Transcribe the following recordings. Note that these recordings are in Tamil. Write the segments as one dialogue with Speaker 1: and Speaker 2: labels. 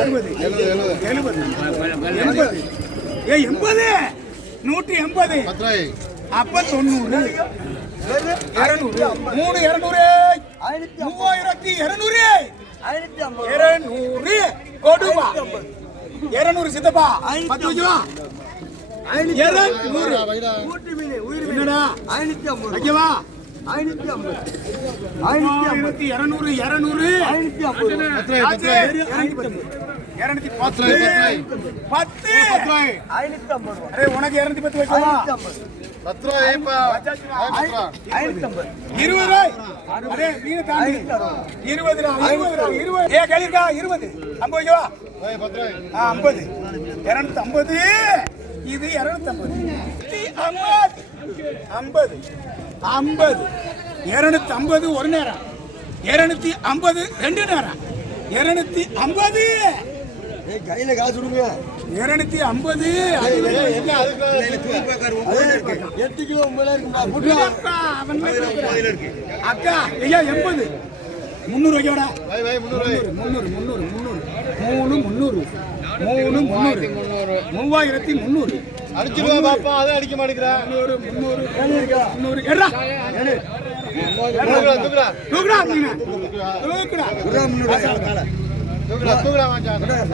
Speaker 1: அறுபது எழுபது எண்பது ஏ எண்பது. நூற்றி எண்பது. அப்ப தொண்ணூறு இருநூறு மூணு இருநூறு. மூவாயிரத்தி இருநூறு. இருநூறு. கொடுவா இருநூறு சித்தப்பா. பத்து வச்சுவா இருநூறு. என்னடா? ஐநூத்தி ஐம்பது ஆயிரத்தி இருநூறு இருநூறு
Speaker 2: பத்ராய் பத்ராய்
Speaker 1: இருநூத்தி பத்து
Speaker 2: பத்ராய்
Speaker 1: பத்து
Speaker 2: பத்ராய்
Speaker 1: அரே உனக்கு இருநூத்தி பத்து வைக்கவா
Speaker 2: பத்ராய் பா பத்ரா
Speaker 1: இருபது ரூபாய் அரே மீன் தாண்டி இருபது ரூபா இருபது ரூபா இருபது ஏ கேளிருக்கா இருபது ஐம்பது வைக்கவா ஆ, ஐம்பது இருநூத்தி ஐம்பது இது இருநூத்தி ஐம்பது ஐம்பது ஐம்பது. இருநூத்தி ஐம்பது ஒரு நேரம். இருநூத்தி ஐம்பது ரெண்டு நேரம். இருநூத்தி ஐம்பது.
Speaker 3: கையில காசு கொடுங்க.
Speaker 1: இருநூத்தி ஐம்பது.
Speaker 3: எட்டு கிலோ
Speaker 1: அக்கா ஐயா எண்பது. முந்நூறு
Speaker 2: முன்னூறு
Speaker 1: முந்நூறு முந்நூறு முந்நூறு. மூணு முந்நூறு. மூணு முந்நூறு. மூவாயிரத்தி முந்நூறு.
Speaker 2: அடிச்சிருவா பாப்பா அதை அடிக்க மாட்டேங்கிறா.
Speaker 1: முந்நூறு முந்நூறு முந்நூறு எட்ரா
Speaker 2: தூக்குடா தூக்குடா.
Speaker 1: தூக்குடா மீனை. தூக்குடா
Speaker 2: தூக்குடா தூக்குடா வாங்க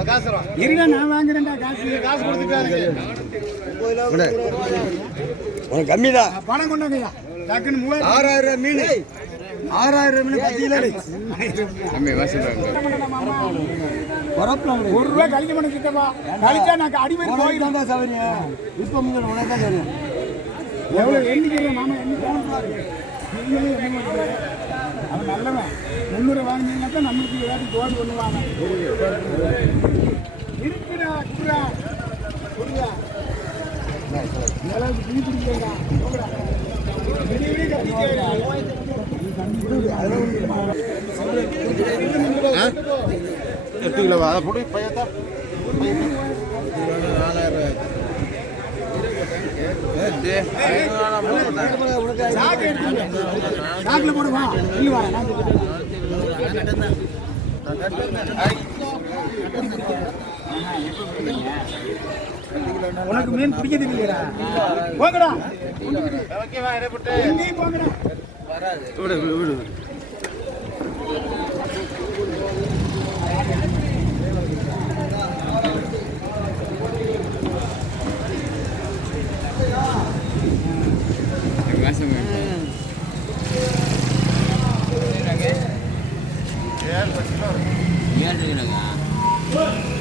Speaker 2: காசு வரும்
Speaker 1: இருங்க நான் வாங்குறேன்டா காசு
Speaker 2: காசு கொடுத்துட்டாரு
Speaker 3: உனக்கு கம்மி தான்
Speaker 1: பணம் கொண்டாங்கய்யா டக்குன்னு மூவாயிரம்
Speaker 3: ஆறாயிரம் மீன் ஆறாயிரம் மீன் பத்து கிலோ
Speaker 1: ஒரு ரூபாய் கழிக்க மாட்டேன் சித்தப்பா. கழிச்சா நான்
Speaker 3: உனக்கு
Speaker 1: போயிடும்
Speaker 3: தான் சௌரியம் இப்போ உனக்கு தான் தெரியும்
Speaker 1: எவ்வளவு எண்ணிக்கிறேன் மாமா எண்ணிக்கிறேன் நீங்களே எண்ணி மாட்டீங்க. அவன் நல்லவன். முந்நூறு வாங்கினீங்கன்னா தான் நம்மளுக்கு ஏதாவது தோடு பண்ணுவாங்க இருக்குடா குடுறா. குடுறா. இந்த அளவுக்கு டீ குடிக்கிறா. போங்கடா. விடிய விடிய கத்திட்டே
Speaker 2: எட்டு கிலோ? அதை போட்டு பையத்தா
Speaker 1: சாக்கு எடுத்துங்க. சாக்குல போடுவா வர உனக்கு மீன் பிடிக்கிறது இல்லையா போங்கடா போங்கடா.
Speaker 3: விடு விடு விடு. Sino?